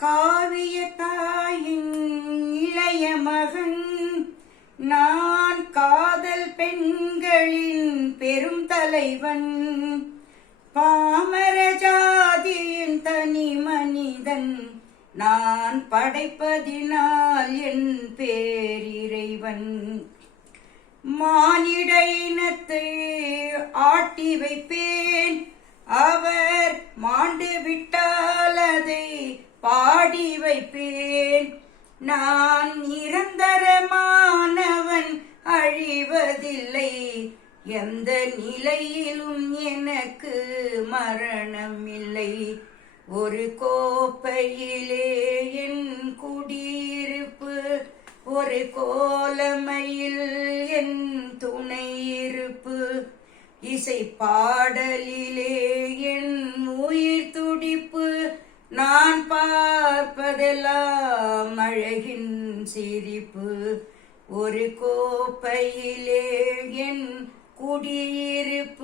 காவிய தாயின் இளைய மகன் நான், காதல் பெண்களின் பெரும் தலைவன், பாமர ஜாதியின் தனி மனிதன் நான், படைப்பதினால் என் பேரிறைவன். மானிட இனத்தை ஆட்டி வைப்பேன், அவர் மாண்டு விட்டால் அதை பாடி வைப்பேன். நான் நிரந்தரமானவன், அழிவதில்லை, எந்த நிலையிலும் எனக்கு மரணம் இல்லை. ஒரு கோப்பையிலே என் குடியிருப்பு, ஒரு கோலமையில் என் துணை இருப்பு, இசை பாடலிலே என் உயிர் துடிப்பு. நான் பார்ப்பதெல்லாம் அழகின் சிரிப்பு. ஒரு கோப்பையிலே என் குடியிருப்பு,